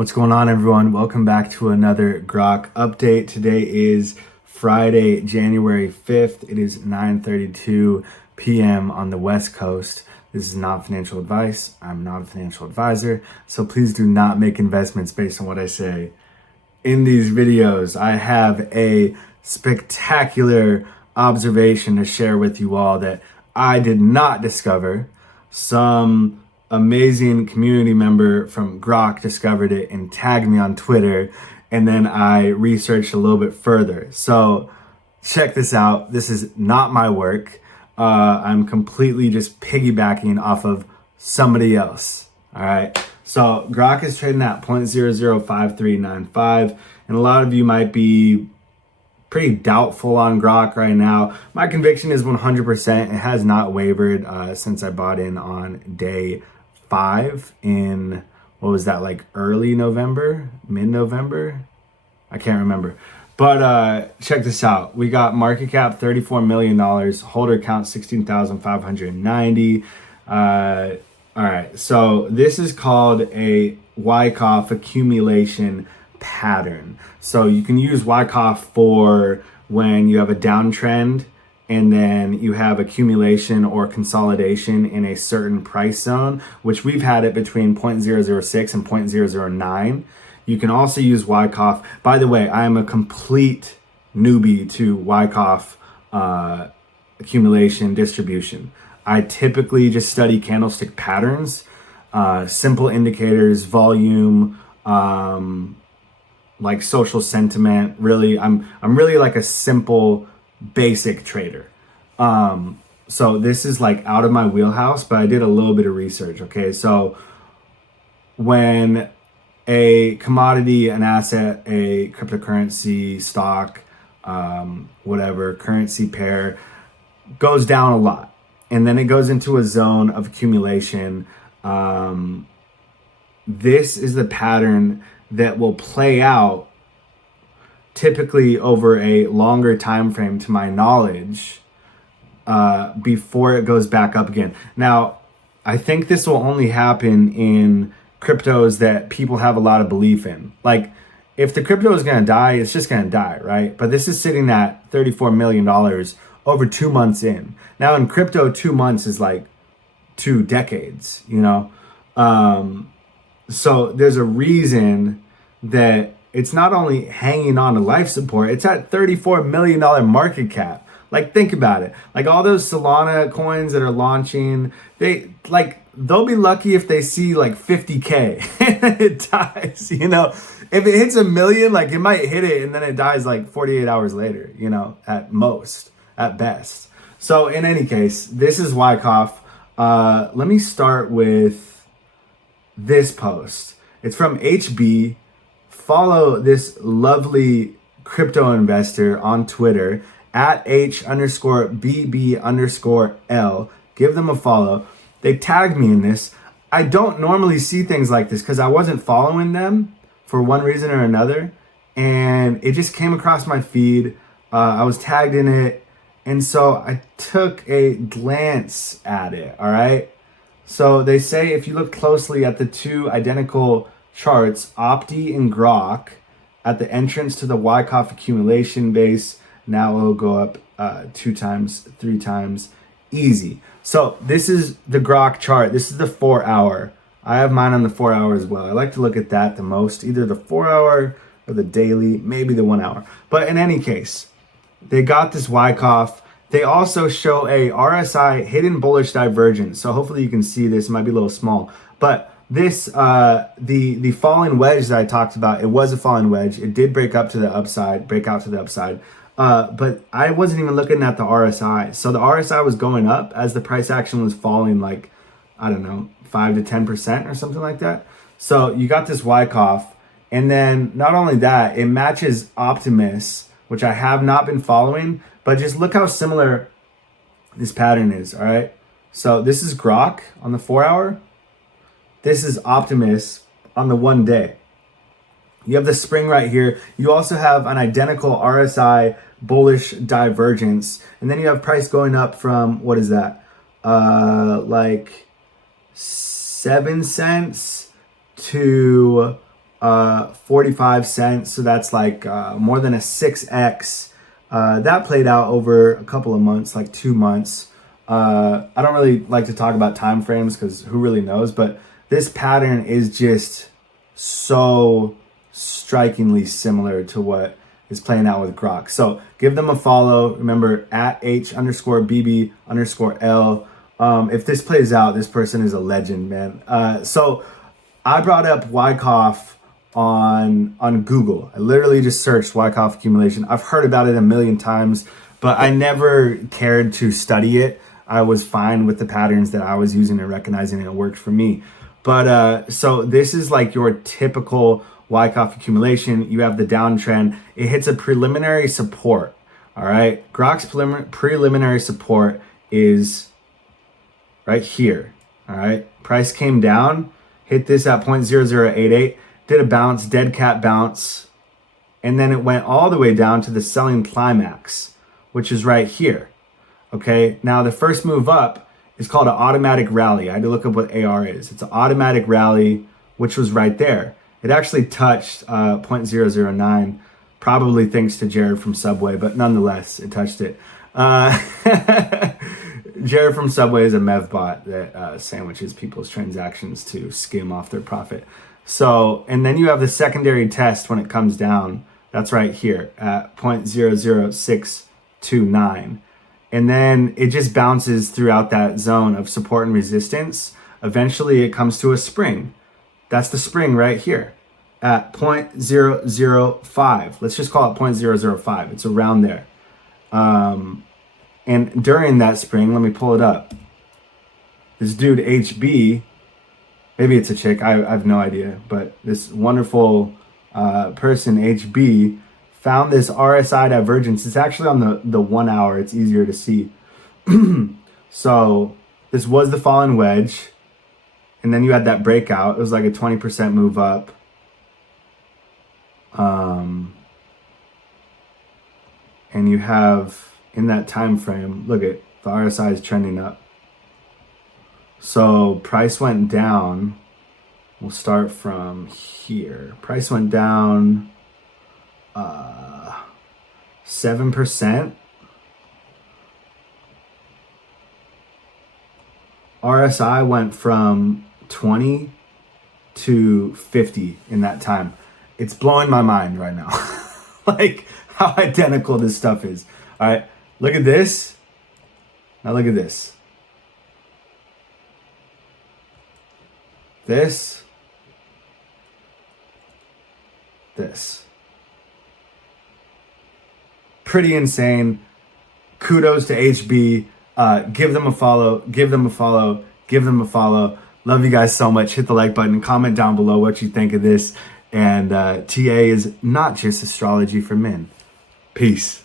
What's going on, everyone? Welcome back to another Grok update. Today is Friday, January 5th. It is 9:32 p.m. on the West Coast. This is not financial advice. I'm not a financial advisor, so please do not make investments based on what I say. In these videos, I have a spectacular observation to share with you all that I did not discover. Some amazing community member from Grok discovered it and tagged me on Twitter, and then I researched a little bit further. So check this out. This is not my work. I'm completely just piggybacking off of somebody else. All right. So Grok is trading at 0.005395, and a lot of you might be pretty doubtful on Grok right now. My conviction is 100%. It has not wavered since I bought in on day 5 in, what was that, like early November, mid-November? I can't remember. But check this out. We got market cap $34 million, holder count 16,590. All right, so this is called a Wyckoff accumulation pattern. So you can use Wyckoff for when you have a downtrend and then you have accumulation or consolidation in a certain price zone, which we've had it between 0.006 and 0.009. You can also use Wyckoff. By the way, I am a complete newbie to Wyckoff accumulation distribution. I typically just study candlestick patterns, simple indicators, volume, like social sentiment. Really, I'm really like a simple basic trader. So this is like out of my wheelhouse, but I did a little bit of research. Okay, so when a commodity, an asset, a cryptocurrency, stock, whatever, currency pair goes down a lot, and then it goes into a zone of accumulation, this is the pattern that will play out typically over a longer time frame, to my knowledge, before it goes back up again. Now, I think this will only happen in cryptos that people have a lot of belief in. Like, if the crypto is going to die, it's just going to die, right? But this is sitting at $34 million over 2 months in. Now, in crypto, 2 months is like 2 decades, you know? So there's a reason that it's not only hanging on to life support, it's at $34 million market cap. Like, think about it. Like, all those Solana coins that are launching, they'll be lucky if they see like 50K and it dies, you know? If it hits 1 million, like, it might hit it and then it dies like 48 hours later, you know, at most, at best. So in any case, this is Wyckoff. Let me start with this post. It's from HB. Follow this lovely crypto investor on Twitter at H_BB_L. Give them a follow. They tagged me in this. I don't normally see things like this because I wasn't following them for one reason or another. And it just came across my feed. I was tagged in it. And so I took a glance at it. All right. So they say if you look closely at the two identical charts, Opti and Grok, at the entrance to the Wyckoff accumulation base, now it'll go up 2 times, 3 times, easy. So this is the Grok chart. This is the 4-hour. I have mine on the 4-hour as well. I like to look at that the most, either the 4-hour or the daily, maybe the 1 hour. But in any case, they got this Wyckoff. They also show a RSI hidden bullish divergence. So hopefully you can see this. It might be a little small, but this, the falling wedge that I talked about, it was a falling wedge. It did break out to the upside. But I wasn't even looking at the RSI. So the RSI was going up as the price action was falling, like, I don't know, 5 to 10% or something like that. So you got this Wyckoff. And then not only that, it matches Optimus, which I have not been following, but just look how similar this pattern is. All right. So this is Grok on the 4-hour. This is Optimus on the 1 day. You have the spring right here. You also have an identical RSI bullish divergence. And then you have price going up from, what is that? Like 7 cents to 45 cents. So that's like more than a 6x. That played out over a couple of months, like 2 months. I don't really like to talk about time frames because who really knows, but this pattern is just so strikingly similar to what is playing out with Grok. So give them a follow. Remember, at H_BB_L. If this plays out, this person is a legend, man. So I brought up Wyckoff on Google. I literally just searched Wyckoff accumulation. I've heard about it a million times, but I never cared to study it. I was fine with the patterns that I was using and recognizing, and it worked for me. But so this is like your typical Wyckoff accumulation. You have the downtrend. It hits a preliminary support. All right. Grok's preliminary support is right here. All right. Price came down, hit this at 0.0088, did a bounce, dead cat bounce, and then it went all the way down to the selling climax, which is right here. Okay. Now the first move up is called an automatic rally. I had to look up what AR is. It's an automatic rally, which was right there. It actually touched 0.009, probably thanks to Jared from Subway, but nonetheless, it touched it. Jared from Subway is a mev bot that sandwiches people's transactions to skim off their profit. So, and then you have the secondary test when it comes down. That's right here at 0.00629. And then it just bounces throughout that zone of support and resistance. Eventually it comes to a spring. That's the spring right here at 0.005. Let's just call it 0.005. It's around there. And during that spring, let me pull it up. This dude, HB, maybe it's a chick, I have no idea, but this wonderful person, HB, found this RSI divergence. It's actually on the 1 hour. It's easier to see. So this was the fallen wedge. And then you had that breakout. It was like a 20% move up. And you have in that time frame, look at the RSI is trending up. So price went down. We'll start from here. Price went down 7%. RSI went from 20 to 50 in that time. It's blowing my mind right now. Like how identical this stuff is. All right, look at this. Now look at this. This. Pretty insane. Kudos to HB. Give them a follow. Give them a follow. Give them a follow. Love you guys so much. Hit the like button. Comment down below what you think of this. And TA is not just astrology for men. Peace.